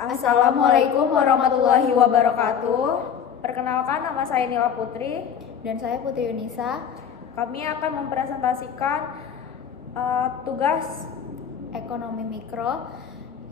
Assalamualaikum warahmatullahi wabarakatuh. Perkenalkan, nama saya Nila Putri. Dan saya Putri Yunisa. Kami akan mempresentasikan tugas Ekonomi mikro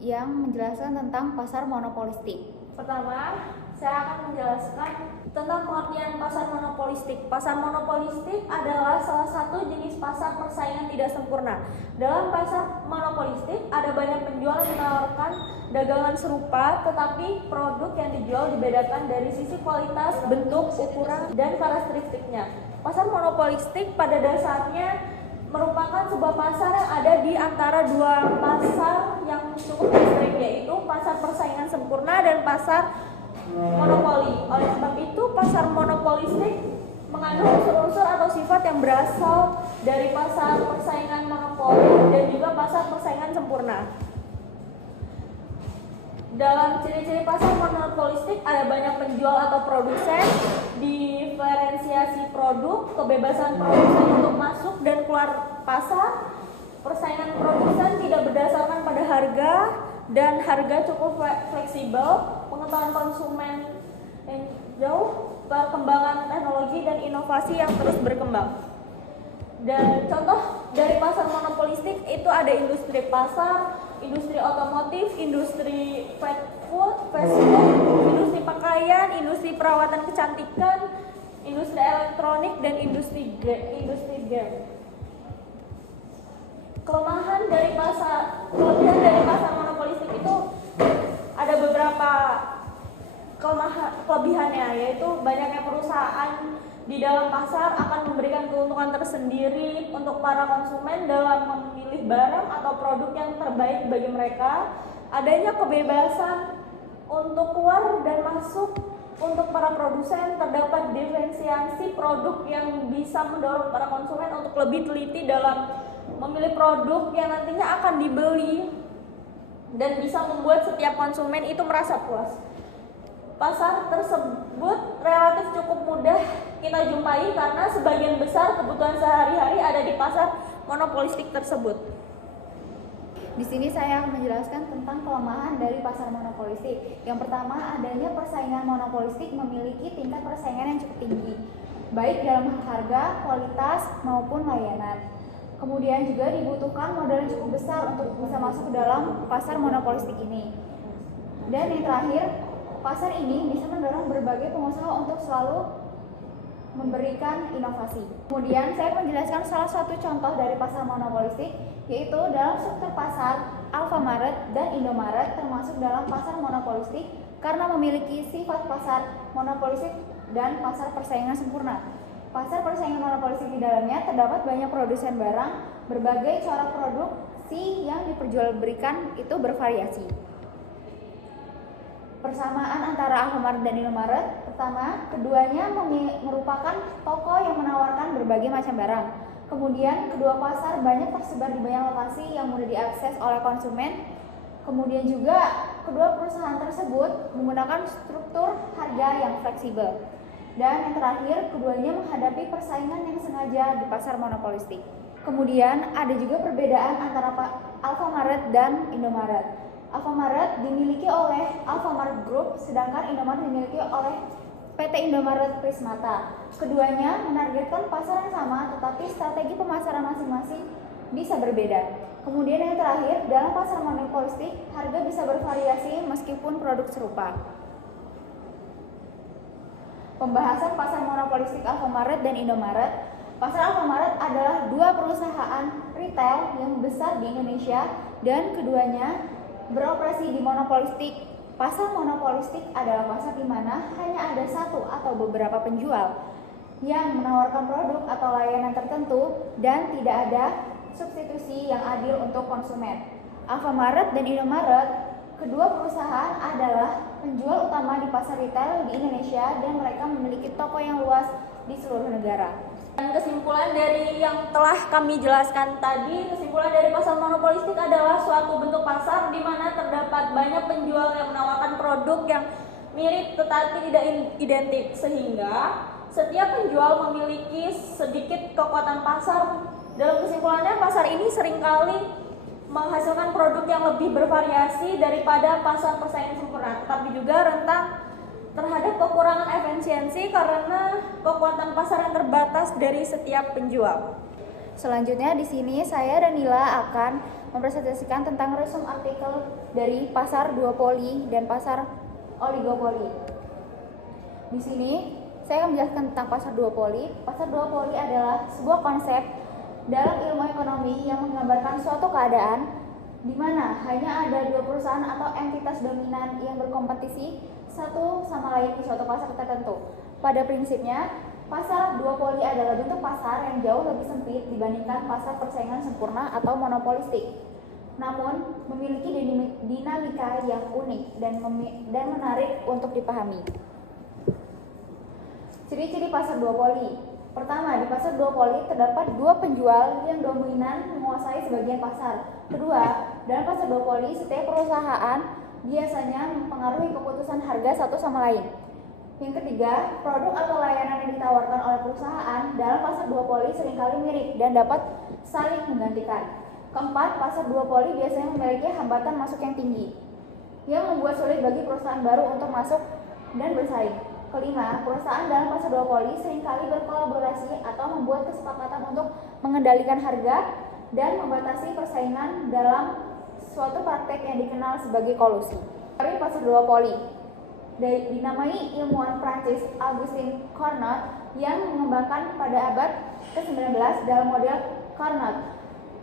yang menjelaskan tentang pasar monopolistik. Pertama, saya akan menjelaskan tentang pengertian pasar monopolistik. Pasar monopolistik adalah salah satu jenis pasar persaingan tidak sempurna. Dalam pasar monopolistik, ada banyak penjual yang menawarkan dagangan serupa, tetapi produk yang dijual dibedakan dari sisi kualitas, bentuk, ukuran, dan karakteristiknya. Pasar monopolistik pada dasarnya merupakan sebuah pasar yang ada di antara dua pasar yang cukup ekstrim, yaitu pasar persaingan sempurna dan pasar monopoli. Oleh sebab itu, pasar monopolistik mengandung unsur-unsur atau sifat yang berasal dari pasar persaingan monopoli dan juga pasar persaingan sempurna. Dalam ciri-ciri pasar monopolistik ada banyak penjual atau produsen, diferensiasi produk, kebebasan produsen untuk masuk dan keluar pasar, persaingan produsen tidak berdasarkan pada harga dan harga cukup fleksibel, pengetahuan konsumen yang jauh, perkembangan teknologi dan inovasi yang terus berkembang. Dan contoh dari pasar monopolistik itu ada industri pasar, industri otomotif, industri fast food, industri pakaian, industri perawatan kecantikan, industri elektronik, dan industri game. Kelebihan dari pasar monopolistik itu ada beberapa kelebihannya, yaitu banyaknya perusahaan di dalam pasar akan memberikan keuntungan tersendiri untuk para konsumen dalam memilih barang atau produk yang terbaik bagi mereka. Adanya kebebasan untuk keluar dan masuk untuk para produsen, terdapat diferensiasi produk yang bisa mendorong para konsumen untuk lebih teliti dalam memilih produk yang nantinya akan dibeli dan bisa membuat setiap konsumen itu merasa puas. Pasar tersebut relatif cukup mudah kita jumpai karena sebagian besar kebutuhan sehari-hari ada di pasar monopolistik tersebut. Di sini saya akan menjelaskan tentang kelemahan dari pasar monopolistik. Yang pertama, adanya persaingan monopolistik memiliki tingkat persaingan yang cukup tinggi, baik dalam harga, kualitas, maupun layanan. Kemudian juga dibutuhkan modal yang cukup besar untuk bisa masuk ke dalam pasar monopolistik ini. Dan yang terakhir, pasar ini bisa mendorong berbagai pengusaha untuk selalu memberikan inovasi. Kemudian saya menjelaskan salah satu contoh dari pasar monopolistik, yaitu dalam struktur pasar, Alfamart dan Indomaret termasuk dalam pasar monopolistik karena memiliki sifat pasar monopolistik dan pasar persaingan sempurna. Pasar persaingan monopolistik di dalamnya terdapat banyak produsen barang, berbagai corak produksi yang diperjualbelikan itu bervariasi. Persamaan antara Alfamart dan Indomaret, pertama, keduanya merupakan toko yang menawarkan berbagai macam barang. Kemudian, kedua pasar banyak tersebar di banyak lokasi yang mudah diakses oleh konsumen. Kemudian juga, kedua perusahaan tersebut menggunakan struktur harga yang fleksibel. Dan yang terakhir, keduanya menghadapi persaingan yang sengaja di pasar monopolistik. Kemudian, ada juga perbedaan antara Alfamart dan Indomaret. Alfamart dimiliki oleh Alfamart Group, sedangkan Indomaret dimiliki oleh PT Indomaret Prismata. Keduanya menargetkan pasar yang sama, tetapi strategi pemasaran masing-masing bisa berbeda. Kemudian yang terakhir, dalam pasar monopolistik, harga bisa bervariasi meskipun produk serupa. Pembahasan pasar monopolistik Alfamart dan Indomaret. Pasar Alfamart adalah dua perusahaan retail yang besar di Indonesia dan keduanya beroperasi di monopolistik. Pasar monopolistik adalah pasar di mana hanya ada satu atau beberapa penjual yang menawarkan produk atau layanan tertentu dan tidak ada substitusi yang adil untuk konsumen. Alfamart dan Indomaret, kedua perusahaan adalah penjual utama di pasar retail di Indonesia dan mereka memiliki toko yang luas di seluruh negara. Dan kesimpulan dari yang telah kami jelaskan tadi, kesimpulan dari pasar monopolistik adalah suatu bentuk pasar di mana terdapat banyak penjual yang menawarkan produk yang mirip tetapi tidak identik, sehingga setiap penjual memiliki sedikit kekuatan pasar. Dalam kesimpulannya, pasar ini seringkali menghasilkan produk yang lebih bervariasi daripada pasar persaingan sempurna, tetapi juga rentan terhadap kekurangan efisiensi karena kekuatan pasar yang terbatas dari setiap penjual. Selanjutnya di sini saya dan Nila akan mempresentasikan tentang resum artikel dari pasar duopoli dan pasar oligopoli. Di sini saya akan menjelaskan tentang pasar duopoli. Pasar duopoli adalah sebuah konsep dalam ilmu ekonomi yang menggambarkan suatu keadaan di mana hanya ada dua perusahaan atau entitas dominan yang berkompetisi satu sama lain di suatu pasar tertentu. Pada prinsipnya, pasar duopoli adalah bentuk pasar yang jauh lebih sempit dibandingkan pasar persaingan sempurna atau monopolistik. Namun, memiliki dinamika yang unik dan menarik untuk dipahami. Ciri-ciri pasar duopoli. Pertama, di pasar duopoli terdapat dua penjual yang dominan menguasai sebagian pasar. Kedua, dalam pasar duopoli setiap perusahaan biasanya mempengaruhi keputusan harga satu sama lain. Yang ketiga, produk atau layanan yang ditawarkan oleh perusahaan dalam pasar duopoli seringkali mirip dan dapat saling menggantikan. Keempat, pasar duopoli biasanya memiliki hambatan masuk yang tinggi, yang membuat sulit bagi perusahaan baru untuk masuk dan bersaing. Kelima, perusahaan dalam pasar duopoli seringkali berkolaborasi atau membuat kesepakatan untuk mengendalikan harga dan membatasi persaingan dalam suatu praktek yang dikenal sebagai kolusi. Dari pasar duopoli dinamai ilmuwan Prancis Auguste Carnot yang mengembangkan pada abad ke-19 dalam model Carnot.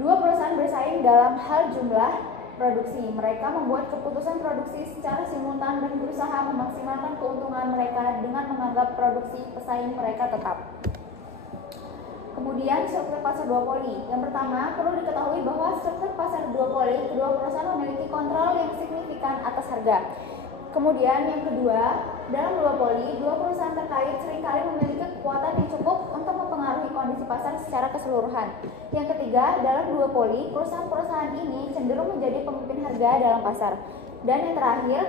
Dua perusahaan bersaing dalam hal jumlah produksi. Mereka membuat keputusan produksi secara simultan dan berusaha memaksimalkan keuntungan mereka dengan menganggap produksi pesaing mereka tetap. Kemudian struktur pasar duopoli. Yang pertama, perlu diketahui bahwa struktur pasar duopoli, kedua perusahaan memiliki kontrol yang signifikan atas harga. Kemudian yang kedua, dalam duopoli, dua perusahaan terkait seringkali memiliki kekuatan yang cukup untuk mempengaruhi kondisi pasar secara keseluruhan. Yang ketiga, dalam duopoli, perusahaan-perusahaan ini cenderung menjadi pemimpin harga dalam pasar. Dan yang terakhir,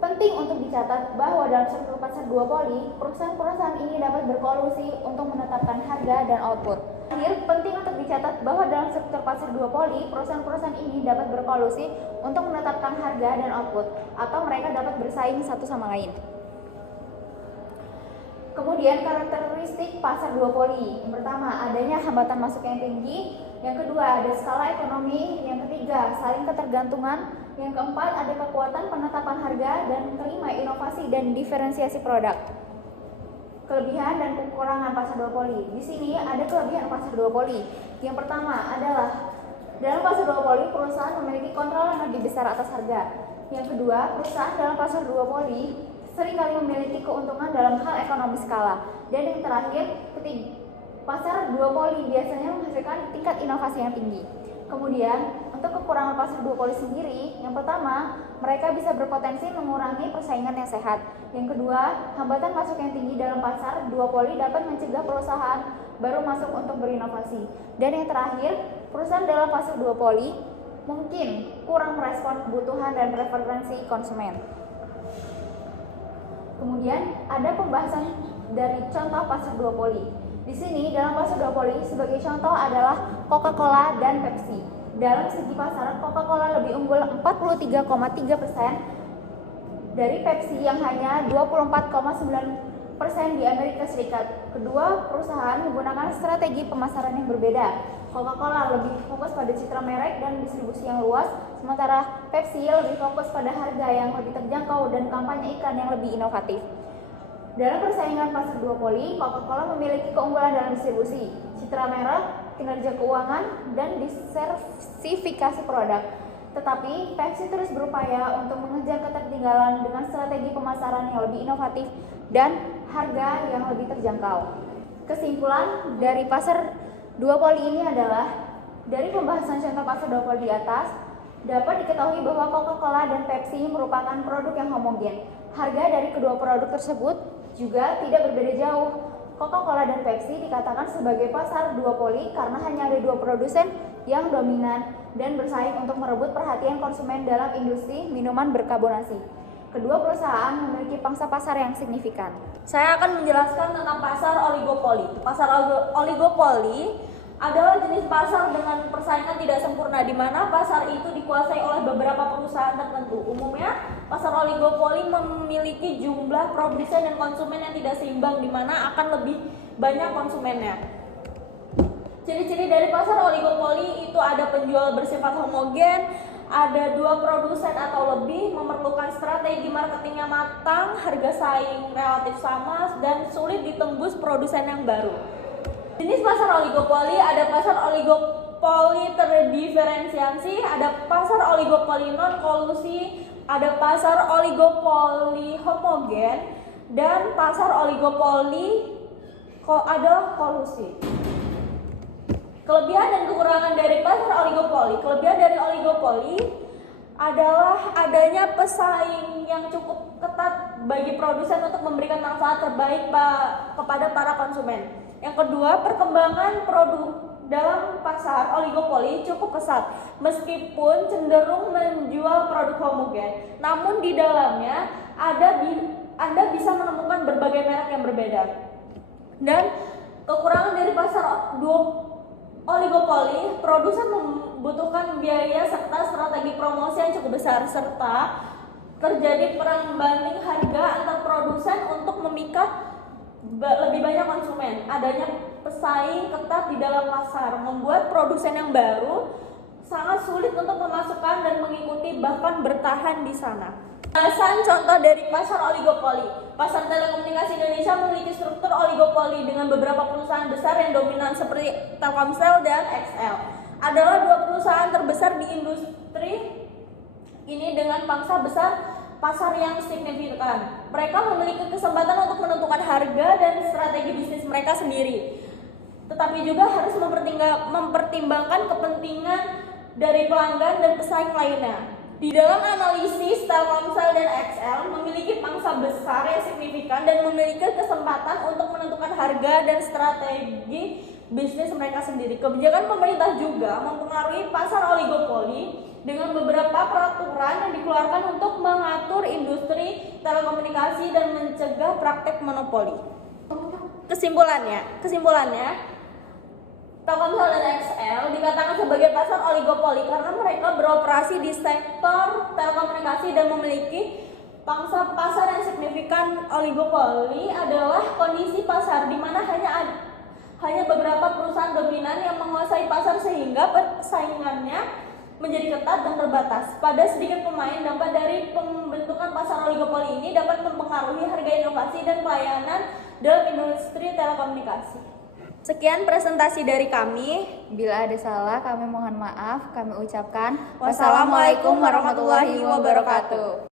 penting untuk dicatat bahwa dalam struktur pasar duopoli, perusahaan-perusahaan ini dapat berkolusi untuk menetapkan harga dan output. Terakhir, penting untuk dicatat bahwa dalam struktur pasar duopoli, perusahaan-perusahaan ini dapat berkolusi untuk menetapkan harga dan output, atau mereka dapat bersaing satu sama lain. Kemudian karakteristik pasar duopoli. Yang pertama, adanya hambatan masuk yang tinggi. Yang kedua, ada skala ekonomi. Yang ketiga, saling ketergantungan. Yang keempat, ada kekuatan penetapan harga. Dan kelima, inovasi dan diferensiasi produk. Kelebihan dan kekurangan pasar duopoli. Di sini ada kelebihan pasar duopoli. Yang pertama adalah dalam pasar duopoli perusahaan memiliki kontrol yang lebih besar atas harga. Yang kedua, perusahaan dalam pasar duopoli seringkali memiliki keuntungan dalam hal ekonomi skala. Dan yang terakhir, pasar duopoli biasanya menghasilkan tingkat inovasi yang tinggi. Kemudian, untuk kekurangan pasar duopoli sendiri, yang pertama, mereka bisa berpotensi mengurangi persaingan yang sehat. Yang kedua, hambatan masuk yang tinggi dalam pasar duopoli dapat mencegah perusahaan baru masuk untuk berinovasi. Dan yang terakhir, perusahaan dalam pasar duopoli mungkin kurang merespon kebutuhan dan preferensi konsumen. Kemudian, ada pembahasan dari contoh pasar duopoli. Di sini dalam pasar duopoli sebagai contoh adalah Coca-Cola dan Pepsi. Dalam segi pasaran, Coca-Cola lebih unggul 43,3% dari Pepsi yang hanya 24,9% di Amerika Serikat. Kedua perusahaan menggunakan strategi pemasaran yang berbeda. Coca-Cola lebih fokus pada citra merek dan distribusi yang luas, sementara Pepsi lebih fokus pada harga yang lebih terjangkau dan kampanye iklan yang lebih inovatif. Dalam persaingan pasar duopoli, Coca-Cola memiliki keunggulan dalam distribusi, citra merek, kinerja keuangan, dan diversifikasi produk. Tetapi, Pepsi terus berupaya untuk mengejar ketertinggalan dengan strategi pemasaran yang lebih inovatif dan harga yang lebih terjangkau. Kesimpulan dari pasar duopoli ini adalah, dari pembahasan contoh pasar duopoli di atas, dapat diketahui bahwa Coca-Cola dan Pepsi merupakan produk yang homogen. Harga dari kedua produk tersebut juga tidak berbeda jauh. Coca-Cola dan Pepsi dikatakan sebagai pasar duopoli karena hanya ada dua produsen yang dominan dan bersaing untuk merebut perhatian konsumen dalam industri minuman berkarbonasi. Kedua perusahaan memiliki pangsa pasar yang signifikan. Saya akan menjelaskan tentang pasar oligopoli. Pasar oligopoli adalah jenis pasar dengan persaingan tidak sempurna, di mana pasar itu dikuasai oleh beberapa perusahaan tertentu. Umumnya, pasar oligopoli memiliki jumlah produsen dan konsumen yang tidak seimbang, di mana akan lebih banyak konsumennya. Ciri-ciri dari pasar oligopoli itu ada penjual bersifat homogen, ada 2 produsen atau lebih, memerlukan strategi marketingnya matang, harga saing relatif sama, dan sulit ditembus produsen yang baru. Jenis pasar oligopoli, ada pasar oligopoli terdiferensiasi, ada pasar oligopoli non-kolusi, ada pasar oligopoli homogen, dan pasar oligopoli ada kolusi. Kelebihan dan kekurangan dari pasar oligopoli. Kelebihan dari oligopoli adalah adanya pesaing yang cukup ketat bagi produsen untuk memberikan manfaat terbaik kepada para konsumen. Yang kedua, perkembangan produk dalam pasar oligopoli cukup pesat, meskipun cenderung menjual produk homogen. Namun di dalamnya Anda bisa menemukan berbagai merek yang berbeda. Dan kekurangan dari pasar oligopoli, produsen membutuhkan biaya serta strategi promosi yang cukup besar, serta terjadi perang banding harga antar produsen untuk memikat lebih banyak konsumen. Adanya pesaing ketat di dalam pasar membuat produsen yang baru sangat sulit untuk memasukkan dan mengikuti, bahkan bertahan di sana. Alasan contoh dari pasar oligopoli. Pasar telekomunikasi Indonesia memiliki struktur oligopoli dengan beberapa perusahaan besar yang dominan seperti Telkomsel dan XL. Adalah 2 perusahaan terbesar di industri ini dengan pangsa besar pasar yang signifikan. Mereka memiliki kesempatan untuk menentukan harga dan strategi bisnis mereka sendiri, tetapi juga harus mempertimbangkan kepentingan dari pelanggan dan pesaing lainnya. Di dalam analisis, Telkomsel dan XL memiliki pangsa besar yang signifikan dan memiliki kesempatan untuk menentukan harga dan strategi bisnis mereka sendiri. Kebijakan pemerintah juga mempengaruhi pasar oligopoli dengan beberapa peraturan yang dikeluarkan untuk mengatur industri telekomunikasi dan mencegah praktek monopoli. Kesimpulannya, Telkomsel dan XL dikatakan sebagai pasar oligopoli karena mereka beroperasi di sektor telekomunikasi dan memiliki pangsa pasar yang signifikan. Oligopoli adalah kondisi pasar di mana hanya beberapa perusahaan dominan yang menguasai pasar sehingga persaingannya menjadi ketat dan terbatas. Pada sedikit pemain, dampak dari pembentukan pasar oligopoli ini dapat mempengaruhi harga inovasi dan pelayanan dalam industri telekomunikasi. Sekian presentasi dari kami. Bila ada salah, kami mohon maaf. Kami ucapkan Wassalamualaikum warahmatullahi wabarakatuh.